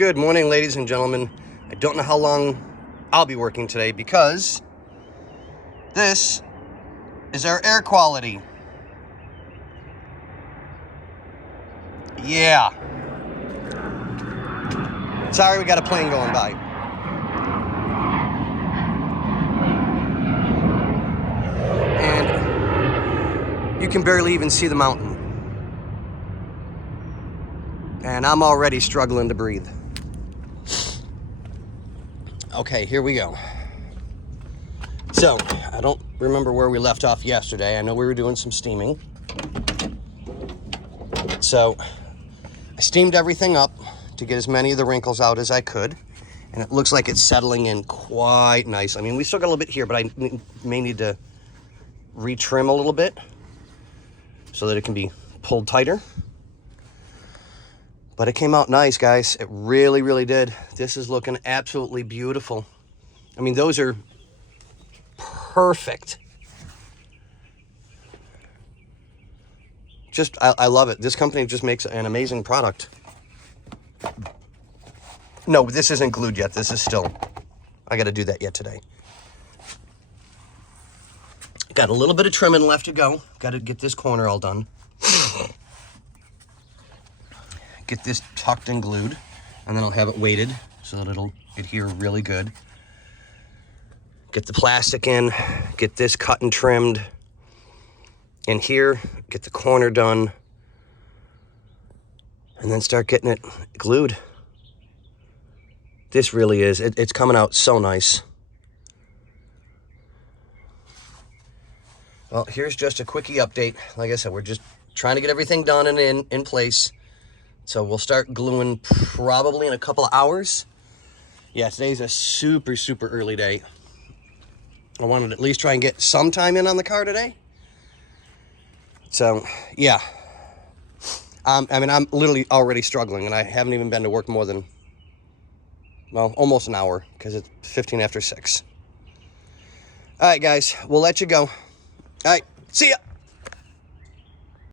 Good morning, ladies and gentlemen. I don't know how long I'll be working today because this is our air quality. Yeah. Sorry, we got a plane going by. And you can barely even see the mountain. And I'm already struggling to breathe. Okay, here we go. So, I don't remember where we left off yesterday. I know we were doing some steaming. So, I steamed everything up to get as many of the wrinkles out as I could. And it looks like it's settling in quite nice. I mean, we still got a little bit here, but I may need to retrim a little bit so that it can be pulled tighter. But it came out nice, guys. It really, really did. This is looking absolutely beautiful. I mean, those are perfect. Just, I love it. This company just makes an amazing product. No, this isn't glued yet. This is still, I got to do that yet today. Got a little bit of trimming left to go. Got to get this corner all done. Get this tucked and glued, and then I'll have it weighted so that it'll adhere really good. Get the plastic in, get this cut and trimmed in here, get the corner done, and then start getting it glued. This really is, it's coming out so nice. Well, here's just a quickie update. Like I said, we're just trying to get everything done and in place. So we'll start gluing probably in a couple of hours. Yeah, today's a super, super early day. I wanted to at least try and get some time in on the car today. So, yeah. I mean, I'm literally already struggling, and I haven't even been to work more than, well, almost an hour, because it's 15 after 6. All right, guys, we'll let you go. All right, see ya.